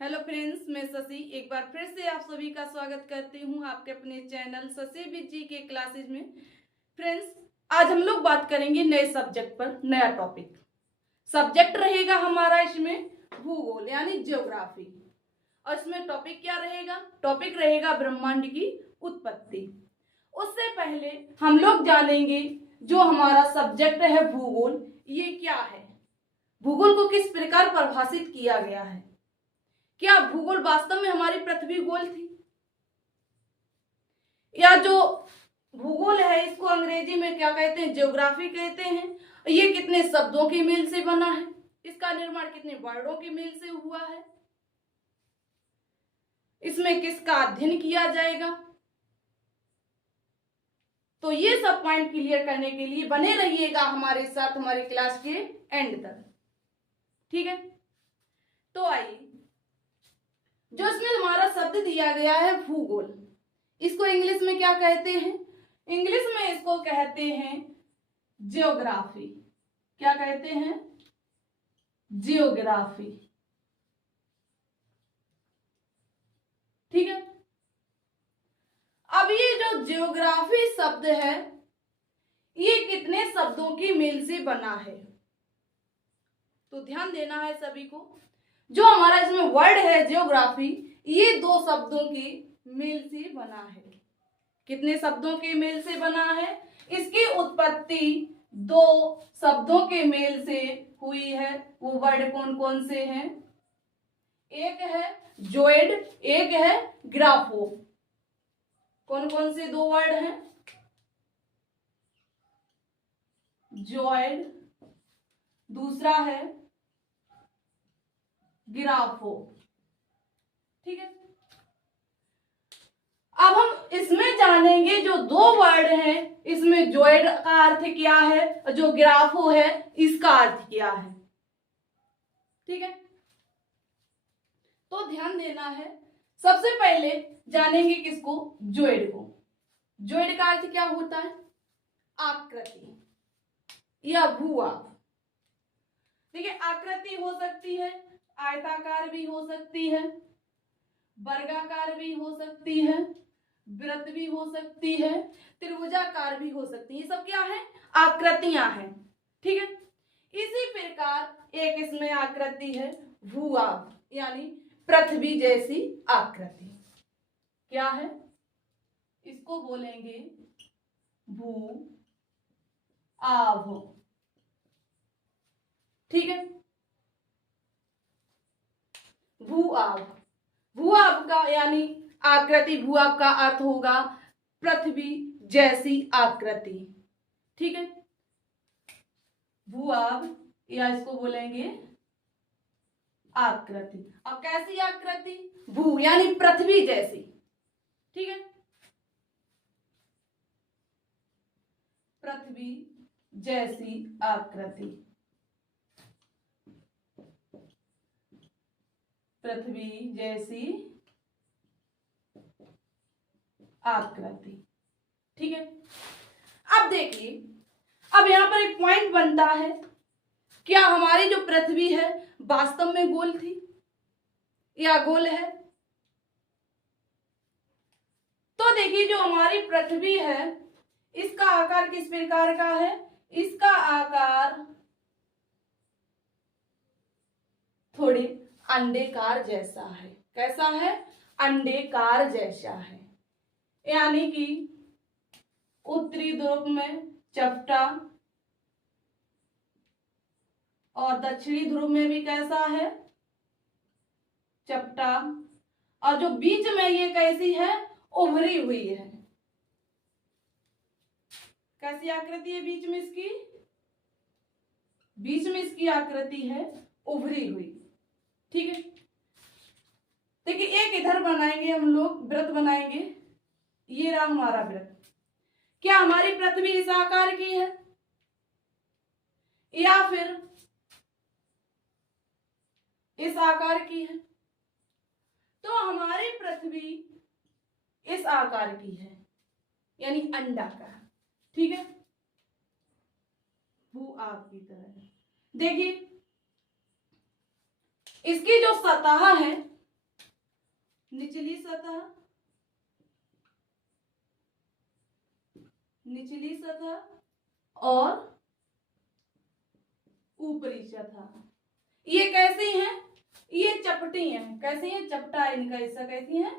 Hello friends, मैं शशि एक बार फिर से आप सभी का स्वागत करती हूं आपके अपने चैनल शशि विद जी के क्लासेज में। फ्रेंड्स, आज हम लोग बात करेंगे नए सब्जेक्ट पर, नया टॉपिक। सब्जेक्ट रहेगा हमारा इसमें भूगोल यानी ज्योग्राफी। और इसमें टॉपिक क्या रहेगा? टॉपिक रहेगा ब्रह्मांड की उत्पत्ति। उससे पहले हम लोग जानेंगे जो हमारा सब्जेक्ट है भूगोल, ये क्या है, भूगोल को किस प्रकार परिभाषित किया गया है। क्या भूगोल वास्तव में हमारी पृथ्वी गोल थी, या जो भूगोल है इसको अंग्रेजी में क्या कहते हैं? ज्योग्राफी कहते हैं। ये कितने शब्दों के मेल से बना है, इसका निर्माण कितने वर्डों के मेल से हुआ है, इसमें किसका अध्ययन किया जाएगा। तो ये सब पॉइंट क्लियर करने के लिए बने रहिएगा हमारे साथ हमारी क्लास के एंड तक, ठीक है। तो आइए, जो इसमें हमारा शब्द दिया गया है भूगोल, इसको इंग्लिश में क्या कहते हैं? इंग्लिश में इसको कहते हैं जियोग्राफी। क्या कहते हैं? जियोग्राफी, ठीक है। अब ये जो जियोग्राफी शब्द है ये कितने शब्दों की मेल से बना है? तो ध्यान देना है सभी को। जो हमारा इसमें वर्ड है जियोग्राफी, ये दो शब्दों की मेल से बना है। कितने शब्दों के मेल से बना है? इसकी उत्पत्ति दो शब्दों के मेल से हुई है। वो वर्ड कौन कौन से हैं? एक है जोइड, एक है ग्राफो। कौन कौन से दो वर्ड हैं? जोइड, दूसरा है ग्राफो, ठीक है। अब हम इसमें जानेंगे जो दो वर्ड हैं, इसमें जोइड का अर्थ क्या है और जो ग्राफो है इसका अर्थ क्या है, ठीक है। तो ध्यान देना है। सबसे पहले जानेंगे किसको? जोइड को। जोइड का अर्थ क्या होता है? आकृति या भूआभ। देखिए, आकृति हो सकती है, आयताकार भी हो सकती है, वर्गाकार भी हो सकती है, वृत्त भी हो सकती है, त्रिभुजाकार भी हो सकती है। ये सब क्या है? आकृतियां हैं, ठीक है। इसी प्रकार एक इसमें आकृति है भूआभ, यानी पृथ्वी जैसी आकृति। क्या है? इसको बोलेंगे भू आभ, ठीक है। भूआभ, भूआभ का यानी आकृति, भूआभ का अर्थ होगा पृथ्वी जैसी आकृति, ठीक है। भूआभ या इसको बोलेंगे आकृति। अब कैसी आकृति? भू यानी पृथ्वी जैसी, ठीक है। पृथ्वी जैसी आकृति, पृथ्वी जैसी आकृति, ठीक है। अब देखिए, अब यहां पर एक पॉइंट बनता है, क्या हमारी जो पृथ्वी है वास्तव में गोल थी या गोल है? तो देखिए, जो हमारी पृथ्वी है इसका आकार किस प्रकार का है? इसका आकार थोड़े अंडेकार जैसा है। कैसा है? अंडेकार जैसा है, यानी कि उत्तरी ध्रुव में चपटा और दक्षिणी ध्रुव में भी कैसा है? चपटा। और जो बीच में ये कैसी है? उभरी हुई है। कैसी आकृति है बीच में इसकी? बीच में इसकी आकृति है उभरी हुई, ठीक है। देखिए, एक इधर बनाएंगे हम लोग, वृत्त बनाएंगे। ये रहा हमारा वृत्त। क्या हमारी पृथ्वी इस आकार की है या फिर इस आकार की है? तो हमारी पृथ्वी इस आकार की है, यानी अंडाकार, ठीक है। भूआभ की तरह। देखिए, इसकी जो सतह है निचली सतह, निचली सतह और ऊपरी सतह। ये कैसी हैं? ये चपटी हैं। कैसी हैं? चपटा है इनका हिस्सा। कैसी हैं?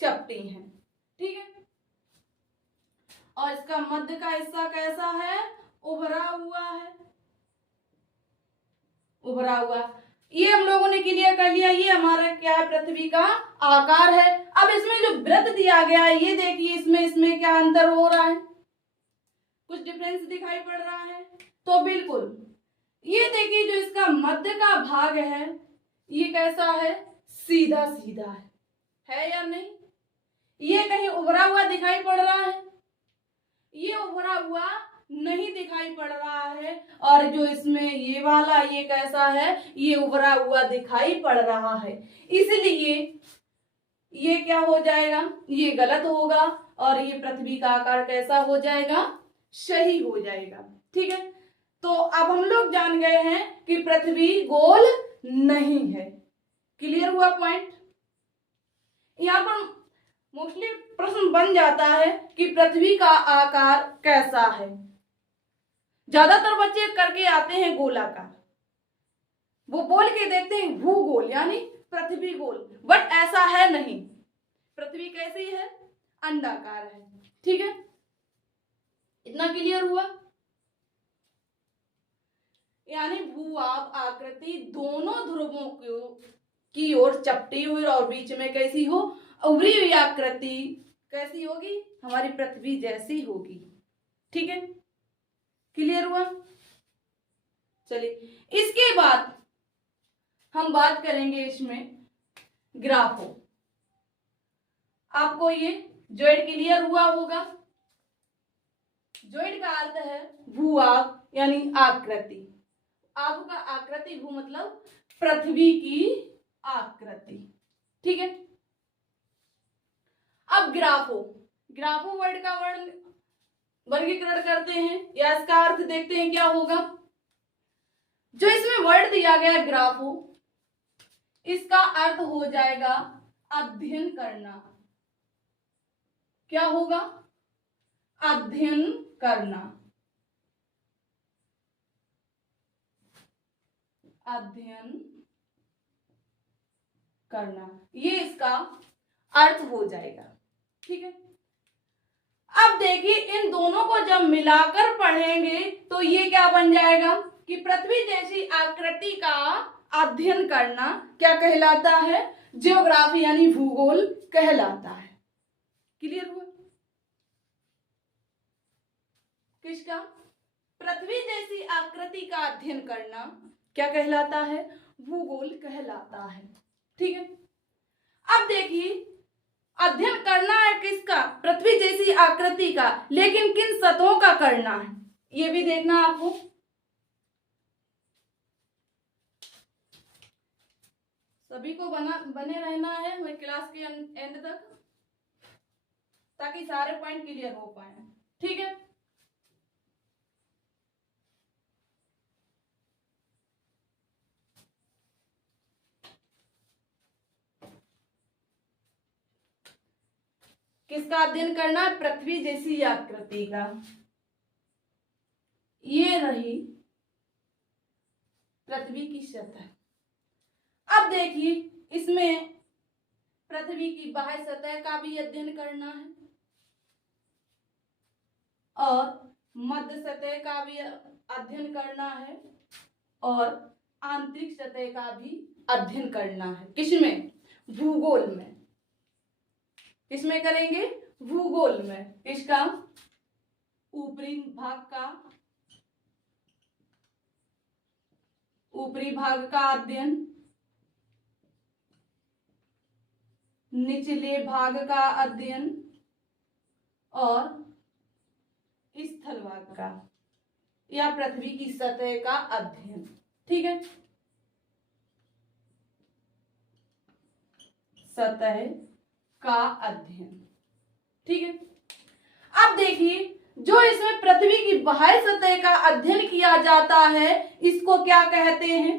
चपटी हैं। ठीक है। और इसका मध्य का हिस्सा कैसा है? उभरा हुआ है। उभरा हुआ। ये हम लोगों ने क्लियर कर लिया। ये हमारा क्या है? पृथ्वी का आकार है। अब इसमें जो वृत्त दिया गया है, ये देखिए इसमें क्या अंतर हो रहा है? कुछ डिफरेंस दिखाई पड़ रहा है? तो बिल्कुल ये देखिए, जो इसका मध्य का भाग है ये कैसा है? सीधा सीधा है या नहीं? ये कहीं उभरा हुआ दिखाई पड़ रहा है? ये उभरा हुआ नहीं दिखाई पड़ रहा है। और जो इसमें ये वाला, ये कैसा है? ये उभरा हुआ दिखाई पड़ रहा है। इसलिए ये क्या हो जाएगा? ये गलत होगा और ये पृथ्वी का आकार कैसा हो जाएगा? सही हो जाएगा। ठीक है। तो अब हम लोग जान गए हैं कि पृथ्वी गोल नहीं है। क्लियर हुआ पॉइंट? यहां पर मोस्टली प्रश्न बन जाता है कि पृथ्वी का आकार कैसा है। ज्यादातर बच्चे करके आते हैं गोलाकार, वो बोल के देते हैं भूगोल यानी पृथ्वी गोल, बट ऐसा है नहीं। पृथ्वी कैसी है? अंडाकार है। ठीक है। इतना क्लियर हुआ? यानी भूभाग आकृति दोनों ध्रुवों की ओर चपटी हुई और बीच में कैसी हो? उभरी हुई आकृति कैसी होगी? हमारी पृथ्वी जैसी होगी। ठीक है। क्लियर हुआ? चलिए, इसके बाद हम बात करेंगे इसमें ग्राफो। आपको ये जॉइंट क्लियर हुआ होगा? जॉइंट का अर्थ है भूभाग यानी आकृति। आपका आकृति, भू मतलब पृथ्वी की आकृति। ठीक है। अब ग्राफो, ग्राफो वर्ड का वर्गीकरण करते हैं या इसका अर्थ देखते हैं क्या होगा। जो इसमें वर्ड दिया गया ग्राफो, इसका अर्थ हो जाएगा अध्ययन करना। क्या होगा? अध्ययन करना। अध्ययन करना, ये इसका अर्थ हो जाएगा। ठीक है। अब देखिए, इन दोनों को जब मिलाकर पढ़ेंगे तो ये क्या बन जाएगा कि पृथ्वी जैसी आकृति का अध्ययन करना क्या कहलाता है? ज्योग्राफी यानी भूगोल कहलाता है। क्लियर हुआ? किसका? पृथ्वी जैसी आकृति का अध्ययन करना क्या कहलाता है? भूगोल कहलाता है। ठीक है। अब देखिए, अध्ययन करना है किसका? पृथ्वी जैसी आकृति का, लेकिन किन सतहों का करना है ये भी देखना आपको। सभी को बने रहना है मेरे क्लास के एंड तक, ताकि सारे पॉइंट क्लियर हो पाए। ठीक है। किसका अध्ययन करना है? पृथ्वी जैसी आकृति का। ये रही पृथ्वी की सतह। अब देखिए, इसमें पृथ्वी की बाह्य सतह का भी अध्ययन करना है और मध्य सतह का भी अध्ययन करना है और आंतरिक सतह का भी अध्ययन करना है। किसमें? भूगोल में। किसमें करेंगे? भूगोल में। इसका ऊपरी भाग का अध्ययन, निचले भाग का अध्ययन और स्थल भाग का या पृथ्वी की सतह का अध्ययन। ठीक है। सतह का अध्ययन। ठीक है। अब देखिए, जो इसमें पृथ्वी की बाह्य सतह का अध्ययन किया जाता है इसको क्या कहते हैं?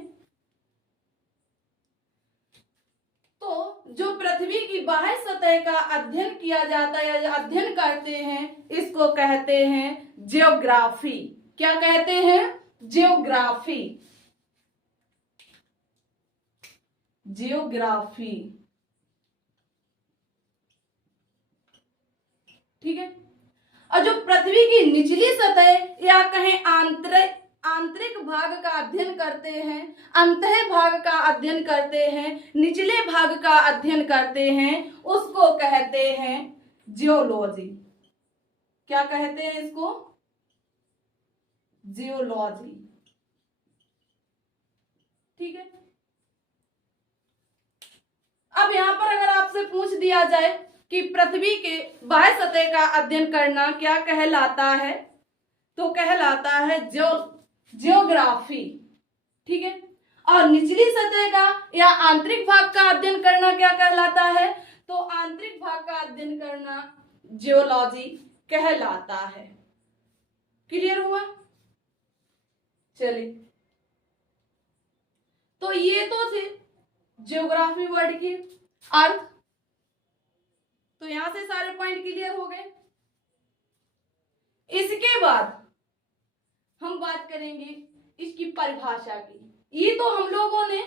तो जो पृथ्वी की बाह्य सतह का अध्ययन किया जाता है या अध्ययन करते हैं, इसको कहते हैं जियोग्राफी। क्या कहते हैं? जियोग्राफी। जियोग्राफी, ठीक है। और जो पृथ्वी की निचली सतह या कहें आंतरिक भाग का अध्ययन करते हैं, अंतः भाग का अध्ययन करते हैं, निचले भाग का अध्ययन करते हैं, उसको कहते हैं जियोलॉजी। क्या कहते हैं इसको? जियोलॉजी, ठीक है। अब यहां पर अगर आपसे पूछ दिया जाए कि पृथ्वी के बाह्य सतह का अध्ययन करना क्या कहलाता है, तो कहलाता है जियोग्राफी, ठीक है। और निचली सतह का या आंतरिक भाग का अध्ययन करना क्या कहलाता है? तो आंतरिक भाग का अध्ययन करना जियोलॉजी कहलाता है। क्लियर हुआ? चलिए, तो ये तो थे जियोग्राफी वर्ड के अर्थ। तो यहां से सारे पॉइंट क्लियर हो गए। इसके बाद हम बात करेंगे इसकी परिभाषा की। ये तो हम लोगों ने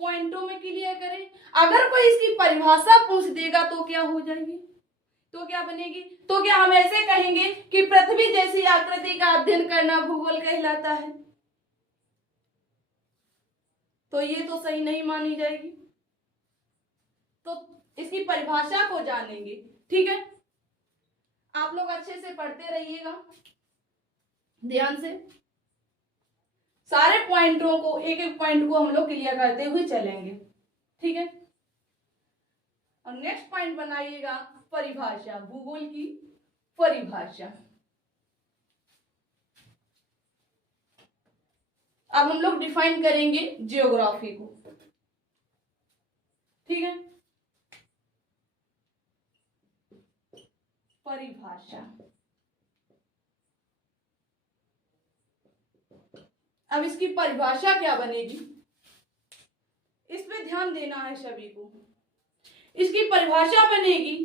पॉइंटों में क्लियर करें। अगर कोई इसकी परिभाषा पूछ देगा तो क्या हो जाएगी? तो क्या बनेगी? तो क्या हम ऐसे कहेंगे कि पृथ्वी जैसी आकृति का अध्ययन करना भूगोल कहलाता है? तो ये तो सही नहीं मानी जाएगी। तो इसकी परिभाषा को जानेंगे, ठीक है। आप लोग अच्छे से पढ़ते रहिएगा, ध्यान से सारे पॉइंटों को, एक एक पॉइंट को हम लोग क्लियर करते हुए चलेंगे, ठीक है। और नेक्स्ट पॉइंट बनाइएगा परिभाषा, भूगोल की परिभाषा। अब हम लोग डिफाइन करेंगे जियोग्राफी को, ठीक है। परिभाषा, अब इसकी परिभाषा क्या बनेगी, इस पे ध्यान देना है सभी को। इसकी परिभाषा बनेगी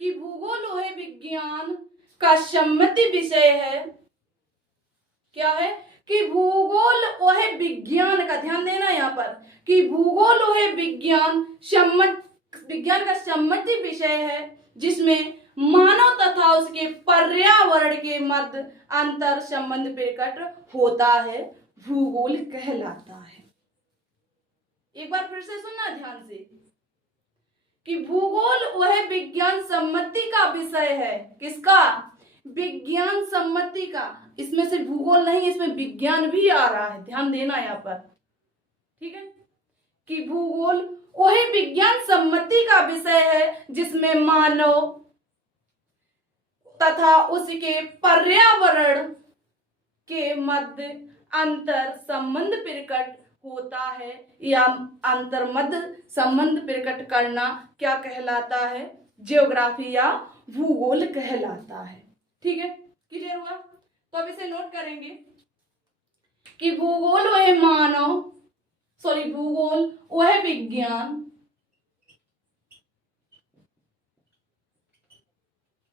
कि भूगोल वह विज्ञान का सम्मति विषय है। क्या है? कि भूगोल वह विज्ञान का, ध्यान देना यहाँ पर, कि भूगोल वह विज्ञान का सम्मति विषय है जिसमें मानव तथा उसके पर्यावरण के मध्य अंतर संबंध प्रकट होता है, भूगोल कहलाता है। एक बार फिर से सुनना ध्यान से कि भूगोल वह विज्ञान सम्मति का विषय है। किसका? विज्ञान सम्मति का। इसमें सिर्फ भूगोल नहीं, इसमें विज्ञान भी आ रहा है, ध्यान देना यहाँ पर, ठीक है। कि भूगोल वह विज्ञान सम्मति का विषय है जिसमें मानव तथा उसके पर्यावरण के मध्य अंतर संबंध प्रकट होता है, या अंतर मध्य संबंध प्रकट करना क्या कहलाता है? जियोग्राफी या भूगोल कहलाता है, ठीक है। क्लियर हुआ? तो अब इसे नोट करेंगे कि भूगोल वह विज्ञान,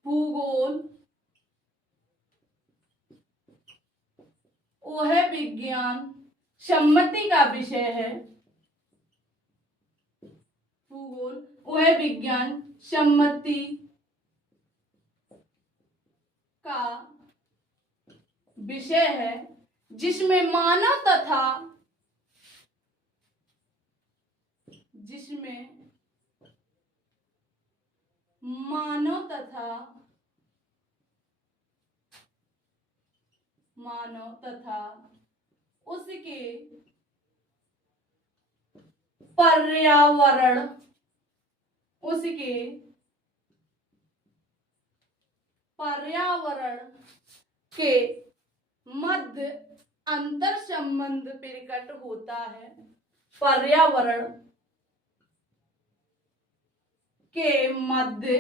भूगोल वह विज्ञान सम्मति का विषय है। भूगोल वह विज्ञान सम्मति का विषय है जिसमें मानव तथा उसके पर्यावरण के मध्य अंतर संबंध प्रकट होता है। पर्यावरण के मध्य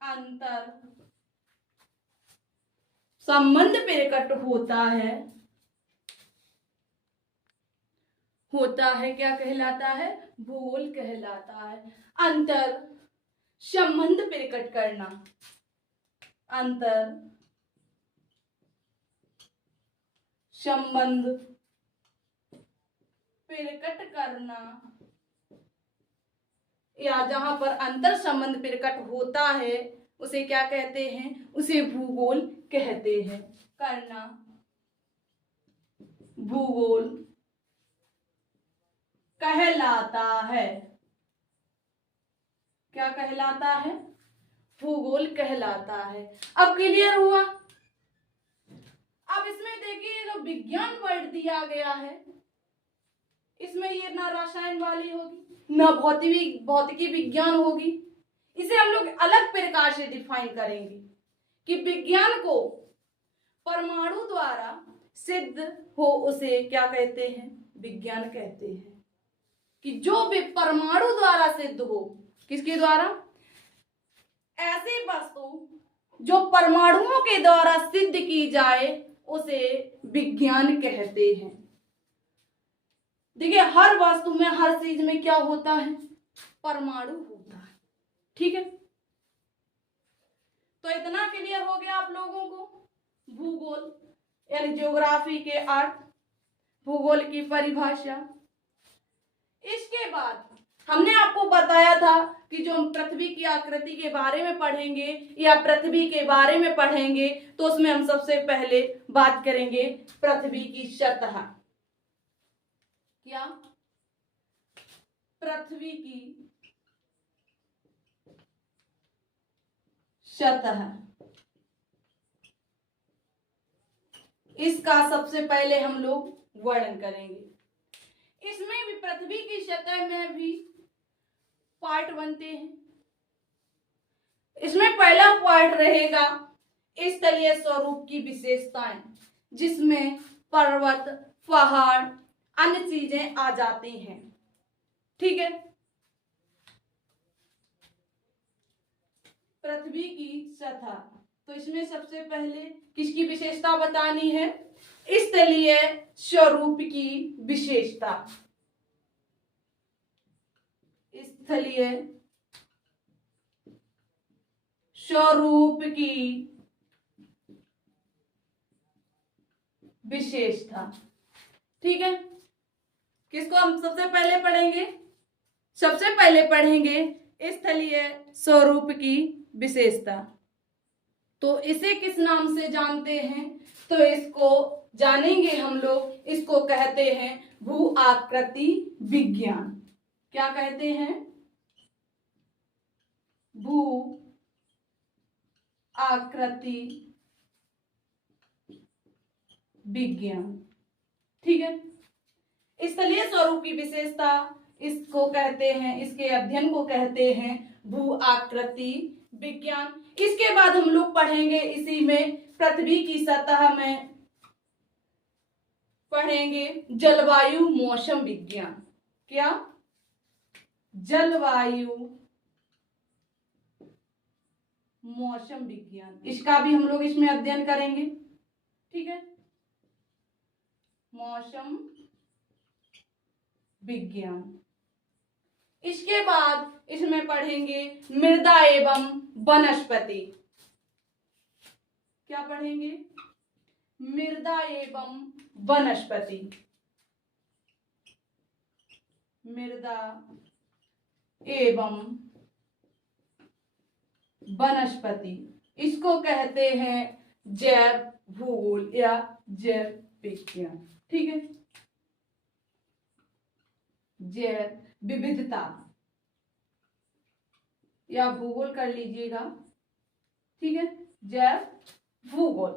अंतर संबंध प्रकट होता है होता है क्या कहलाता है? भूगोल कहलाता है। अंतर संबंध प्रकट करना, अंतर संबंध प्रकट करना, या जहां पर अंतर संबंध प्रकट होता है उसे क्या कहते हैं? उसे भूगोल कहते हैं। करना भूगोल कहलाता है। क्या कहलाता है? भूगोल कहलाता है। अब क्लियर हुआ? अब इसमें देखिए जो विज्ञान वर्ड दिया गया है, इसमें ये ना रसायन वाली होगी ना भौतिकी विज्ञान होगी। इसे हम लोग अलग प्रकार से डिफाइन करेंगे कि विज्ञान को परमाणु द्वारा सिद्ध हो उसे क्या कहते हैं? विज्ञान कहते हैं। कि जो भी परमाणु द्वारा सिद्ध हो, किसके द्वारा? ऐसी वस्तु जो परमाणुओं के द्वारा सिद्ध की जाए उसे विज्ञान कहते हैं। देखिए हर वस्तु में, हर चीज में क्या होता है? परमाणु होता है। ठीक है, तो इतना क्लियर हो गया आप लोगों को भूगोल यानी ज्योग्राफी के अर्थ, भूगोल की परिभाषा। इसके बाद हमने आपको बताया था कि जो हम पृथ्वी की आकृति के बारे में पढ़ेंगे या पृथ्वी के बारे में पढ़ेंगे तो उसमें हम सबसे पहले बात करेंगे पृथ्वी की सतह। क्या? पृथ्वी की सतह, इसका सबसे पहले हम लोग वर्णन करेंगे। इसमें भी पृथ्वी की सतह में भी पार्ट बनते हैं। इसमें पहला पार्ट रहेगा स्थलीय स्वरूप की विशेषताएं, जिसमें पर्वत, पहाड़, अन्य चीजें आ जाती हैं। ठीक है, पृथ्वी की सतह, तो इसमें सबसे पहले किसकी विशेषता बतानी है? स्थलीय स्वरूप की विशेषता। स्थलीय स्वरूप की विशेषता। ठीक है, किसको हम सबसे पहले पढ़ेंगे? सबसे पहले पढ़ेंगे स्थलीय स्वरूप की विशेषता। तो इसे किस नाम से जानते हैं? तो इसको जानेंगे हम लोग, इसको कहते हैं भू आकृति विज्ञान। क्या कहते हैं? भू आकृति विज्ञान। ठीक है, स्थलीय स्वरूप की विशेषता इसको कहते हैं, इसके अध्ययन को कहते हैं भू आकृति विज्ञान। इसके बाद हम लोग पढ़ेंगे इसी में पृथ्वी की सतह में पढ़ेंगे जलवायु मौसम विज्ञान। क्या? जलवायु मौसम विज्ञान, इसका भी हम लोग इसमें अध्ययन करेंगे। ठीक है, मौसम विज्ञान। इसके बाद इसमें पढ़ेंगे मृदा एवं वनस्पति। क्या पढ़ेंगे? मृदा एवं वनस्पति। मृदा एवं वनस्पति, इसको कहते हैं जैव भूगोल या जैव विज्ञान। ठीक है, जैव विविधता या भूगोल कर लीजिएगा। ठीक है, जैव भूगोल।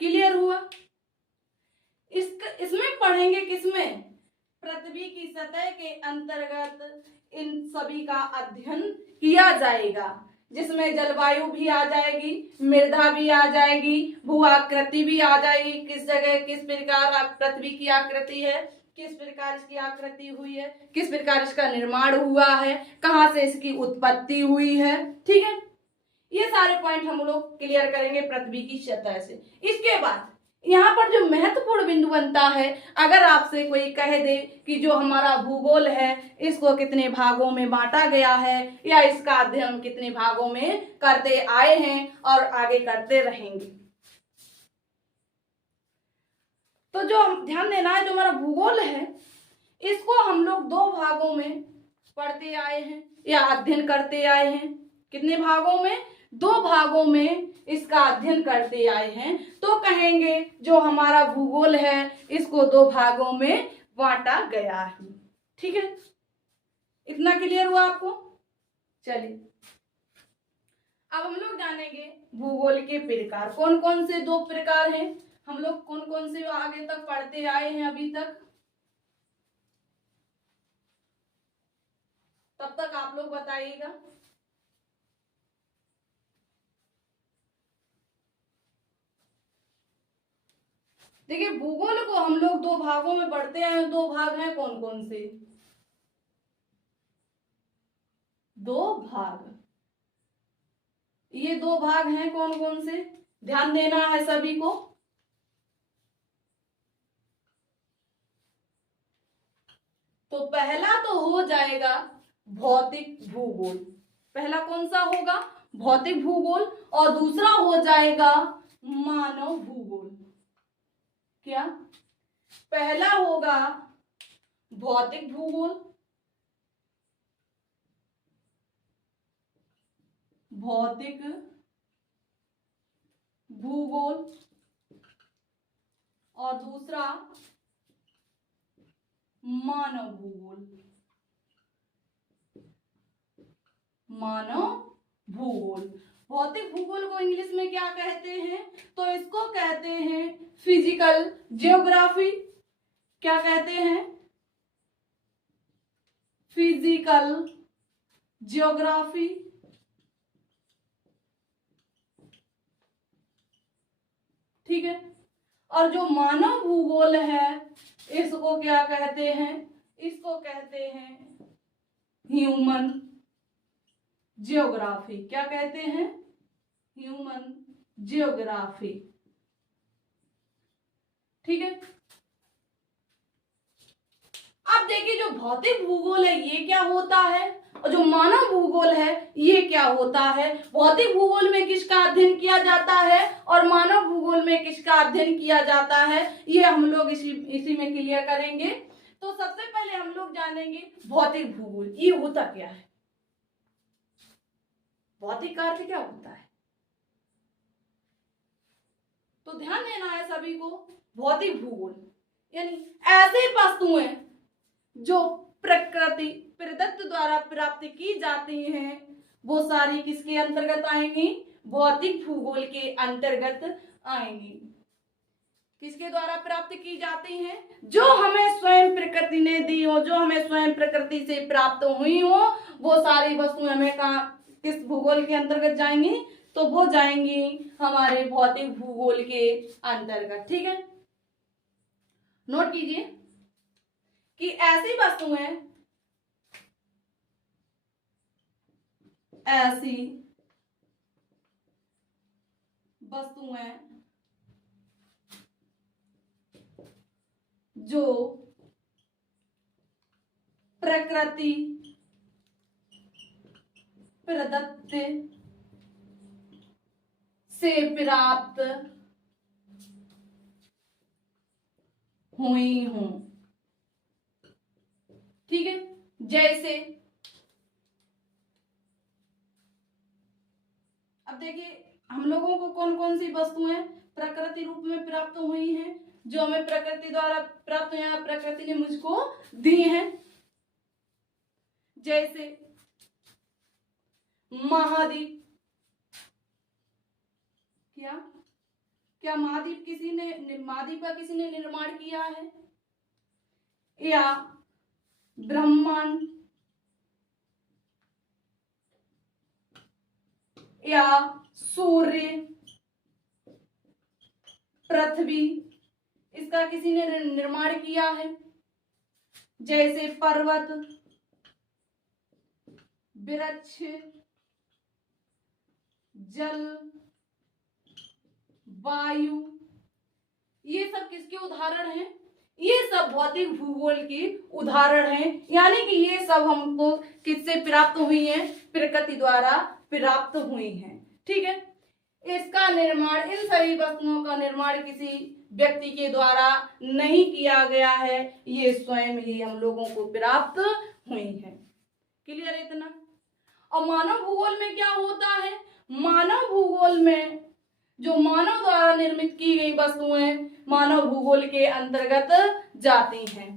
क्लियर हुआ? इसमें पढ़ेंगे किसमें? पृथ्वी की सतह के अंतर्गत इन सभी का अध्ययन किया जाएगा, जिसमें जलवायु भी आ जाएगी, मृदा भी आ जाएगी, भू आकृति भी आ जाएगी। किस जगह किस प्रकार पृथ्वी की आकृति है, किस प्रकार इसकी आकृति हुई है, किस प्रकार इसका निर्माण हुआ है, कहां से इसकी उत्पत्ति हुई है। ठीक है, ये सारे पॉइंट हम लोग क्लियर करेंगे पृथ्वी की सतह से। इसके बाद यहाँ पर जो महत्वपूर्ण बिंदु बनता है, अगर आपसे कोई कह दे कि जो हमारा भूगोल है इसको कितने भागों में बांटा गया है या इसका अध्ययन कितने भागों में करते आए हैं और आगे करते रहेंगे, तो जो ध्यान देना है, जो हमारा भूगोल है इसको हम लोग दो भागों में पढ़ते आए हैं या अध्ययन करते आए हैं। कितने भागों में? दो भागों में इसका अध्ययन करते आए हैं। तो कहेंगे जो हमारा भूगोल है इसको दो भागों में बांटा गया है। ठीक है, इतना क्लियर हुआ आपको? चलिए अब हम लोग जानेंगे भूगोल के प्रकार। कौन कौन से दो प्रकार हैं, हम लोग कौन कौन से आगे तक पढ़ते आए हैं अभी तक, तब तक आप लोग बताइएगा। देखिए भूगोल को हम लोग दो भागों में पढ़ते आए हैं। दो भाग हैं, कौन कौन से? दो भाग, ये दो भाग हैं कौन कौन से? ध्यान देना है सभी को। तो पहला तो हो जाएगा भौतिक भूगोल। पहला कौन सा होगा? भौतिक भूगोल। और दूसरा हो जाएगा मानव भूगोल। क्या? पहला होगा भौतिक भूगोल, भौतिक भूगोल, और दूसरा मानव भूगोल, मानव भूगोल। भौतिक भूगोल को इंग्लिश में क्या कहते हैं? तो इसको कहते हैं फिजिकल जियोग्राफी। क्या कहते हैं? Physical geography. ठीक है, और जो मानव भूगोल है इसको क्या कहते हैं? इसको कहते हैं ह्यूमन जियोग्राफी। क्या कहते हैं? Human geography. ठीक है, अब देखिए जो भौतिक भूगोल है ये क्या होता है और जो मानव भूगोल है ये क्या होता है। भौतिक भूगोल में किसका अध्ययन किया जाता है और मानव भूगोल में किसका अध्ययन किया जाता है, ये हम लोग इसी में क्लियर करेंगे। तो सबसे पहले हम लोग जानेंगे भौतिक भूगोल ये होता क्या है। भौतिक का अर्थ क्या होता है? तो ध्यान देना है सभी को। भौतिक भूगोल यानी ऐसी वस्तुएं जो प्रकृति प्रदत्त द्वारा प्राप्त की जाती हैं वो सारी किसके अंतर्गत आएंगी? भौतिक भूगोल के अंतर्गत आएंगी। किसके द्वारा प्राप्त की जाती हैं? जो हमें स्वयं प्रकृति ने दी हो, जो हमें स्वयं प्रकृति से प्राप्त हुई हो, वो सारी वस्तुएं हमें कहाँ किस भूगोल के अंतर्गत जाएंगी? तो वो जाएंगी हमारे भौतिक भूगोल के अंतर्गत। ठीक है, नोट कीजिए कि ऐसी वस्तुएं जो प्रकृति प्रदत्त से प्राप्त हुई हूं। ठीक है, जैसे अब देखिए हम लोगों को कौन कौन सी वस्तुएं प्रकृति रूप में प्राप्त हुई हैं, जो हमें प्रकृति द्वारा प्राप्त हुई हैं, प्रकृति ने मुझको दी हैं। जैसे महाद्वीप। क्या क्या महाद्वीप महाद्वीप का किसी ने निर्माण किया है? या ब्रह्मांड, या सूर्य, पृथ्वी, इसका किसी ने निर्माण किया है? जैसे पर्वत, वृक्ष, जल, वायु, ये सब किसके उदाहरण हैं? ये सब भौतिक भूगोल के उदाहरण हैं, यानी कि ये सब हमको किससे प्राप्त हुई हैं? प्रकृति द्वारा प्राप्त हुई हैं। ठीक है, इसका निर्माण, इन सभी वस्तुओं का निर्माण किसी व्यक्ति के द्वारा नहीं किया गया है, ये स्वयं ही हम लोगों को प्राप्त हुई है। क्लियर है इतना? और मानव भूगोल में क्या होता है? मानव भूगोल में जो मानव द्वारा निर्मित की गई वस्तुएं मानव भूगोल के अंतर्गत जाती हैं।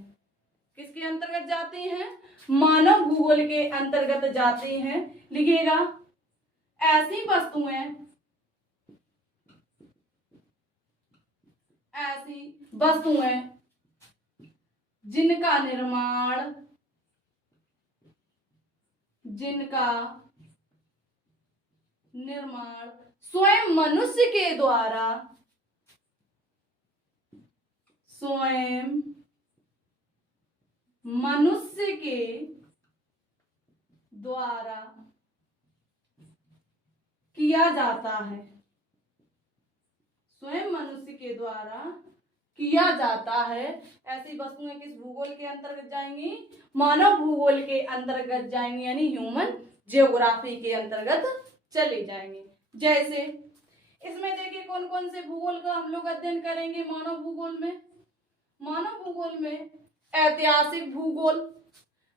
किसके अंतर्गत जाती हैं? मानव भूगोल के अंतर्गत जाती हैं। लिखिएगा, ऐसी वस्तुएं जिनका निर्माण स्वयं मनुष्य के द्वारा किया जाता है। स्वयं मनुष्य के द्वारा किया जाता है। ऐसी वस्तुएं किस भूगोल के अंतर्गत जाएंगी? मानव भूगोल के अंतर्गत जाएंगी, यानी ह्यूमन जियोग्राफी के अंतर्गत चले जाएंगे। जैसे इसमें देखिए कौन कौन से भूगोल का हम लोग अध्ययन करेंगे मानव भूगोल में। मानव भूगोल में ऐतिहासिक भूगोल,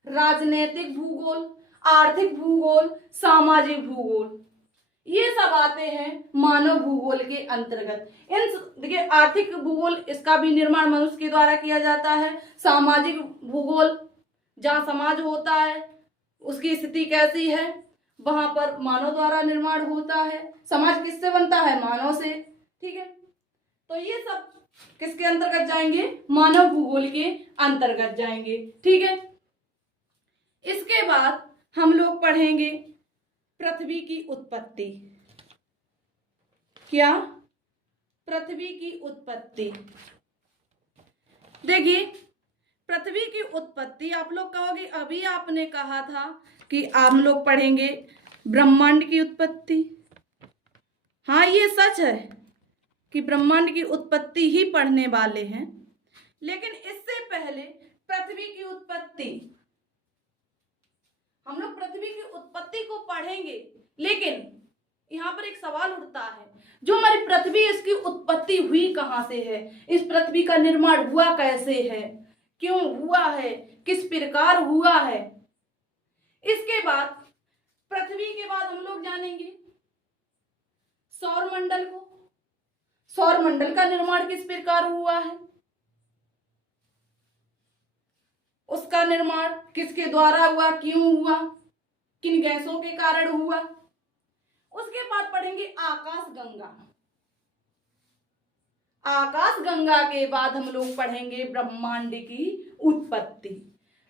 राजनीतिक भूगोल, आर्थिक भूगोल, सामाजिक भूगोल, ये सब आते हैं मानव भूगोल के अंतर्गत। इन देखिए, आर्थिक भूगोल, इसका भी निर्माण मनुष्य के द्वारा किया जाता है। सामाजिक भूगोल, जहाँ समाज होता है उसकी स्थिति कैसी है, वहां पर मानव द्वारा निर्माण होता है। समाज किससे बनता है? मानव से। ठीक है, तो ये सब किसके अंतर्गत जाएंगे? मानव भूगोल के अंतर्गत जाएंगे। ठीक है, इसके बाद हम लोग पढ़ेंगे पृथ्वी की उत्पत्ति। क्या? पृथ्वी की उत्पत्ति। देखिए, पृथ्वी की उत्पत्ति, आप लोग कहोगे अभी आपने कहा था कि हम लोग पढ़ेंगे ब्रह्मांड की उत्पत्ति। हाँ, ये सच है कि ब्रह्मांड की उत्पत्ति ही पढ़ने वाले हैं, लेकिन इससे पहले पृथ्वी की उत्पत्ति, हम लोग पृथ्वी की उत्पत्ति को पढ़ेंगे। लेकिन यहाँ पर एक सवाल उठता है, जो हमारी पृथ्वी, इसकी उत्पत्ति हुई कहाँ से है? इस पृथ्वी का निर्माण हुआ कैसे है? क्यों हुआ है? किस प्रकार हुआ है? इसके बाद, पृथ्वी के बाद हम लोग जानेंगे सौर मंडल को। सौर मंडल का निर्माण किस प्रकार हुआ है? उसका निर्माण किसके द्वारा हुआ? क्यों हुआ? किन गैसों के कारण हुआ? उसके बाद पढ़ेंगे आकाश गंगा। आकाश गंगा के बाद हम लोग पढ़ेंगे ब्रह्मांड की उत्पत्ति।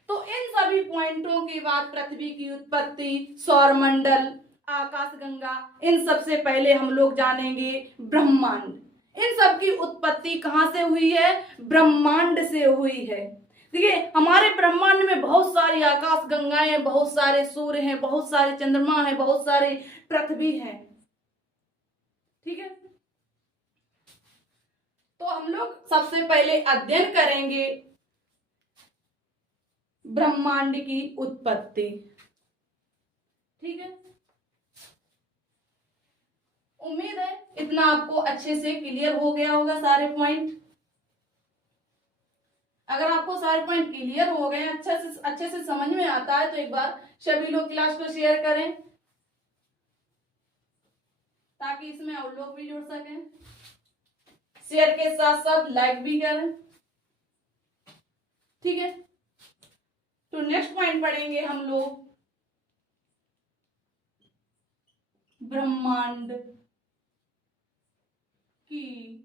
तो इन सभी पॉइंटों के बाद पृथ्वी की उत्पत्ति, सौर मंडल, आकाश गंगा, इन सबसे पहले हम लोग जानेंगे ब्रह्मांड। इन सब की उत्पत्ति कहाँ से हुई है? ब्रह्मांड से हुई है। देखिए, हमारे ब्रह्मांड में बहुत सारी आकाश गंगाएं हैं, बहुत सारे सूर्य हैं, बहुत सारे चंद्रमा हैं, बहुत सारे पृथ्वी हैं। ठीक है, तो हम लोग सबसे पहले अध्ययन करेंगे ब्रह्मांड की उत्पत्ति। ठीक है, उम्मीद है इतना आपको अच्छे से क्लियर हो गया होगा सारे पॉइंट। अगर आपको सारे पॉइंट क्लियर हो गए, अच्छे से समझ में आता है, तो एक बार सभी लोग क्लास को शेयर करें, ताकि इसमें और लोग भी जुड़ सकें। शेयर के साथ साथ लाइक भी करें। ठीक है, तो नेक्स्ट पॉइंट पढ़ेंगे हम लोग ब्रह्मांड की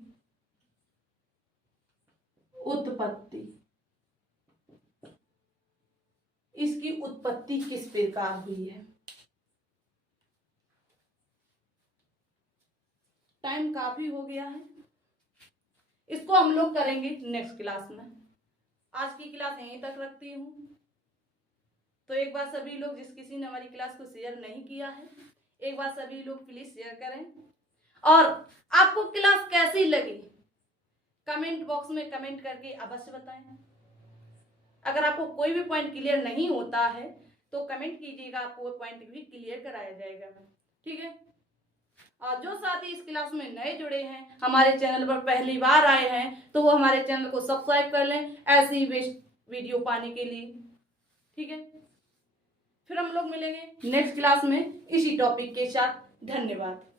उत्पत्ति। इसकी उत्पत्ति किस प्रकार हुई है? टाइम काफी हो गया है, इसको हम लोग करेंगे नेक्स्ट क्लास में। आज की क्लास यहीं तक रखती हूँ। तो एक बार सभी लोग, जिस किसी ने हमारी क्लास को शेयर नहीं किया है, एक बार सभी लोग प्लीज शेयर करें। और आपको क्लास कैसी लगी कमेंट बॉक्स में कमेंट करके अवश्य बताएं। अगर आपको कोई भी पॉइंट क्लियर नहीं होता है तो कमेंट कीजिएगा, आपको वो पॉइंट भी क्लियर कराया जाएगा। ठीक है। और जो साथी इस क्लास में नए जुड़े हैं, हमारे चैनल पर पहली बार आए हैं, तो वो हमारे चैनल को सब्सक्राइब कर लें ऐसी वीडियो पाने के लिए। ठीक है। फिर हम लोग मिलेंगे नेक्स्ट क्लास में इसी टॉपिक के साथ। धन्यवाद।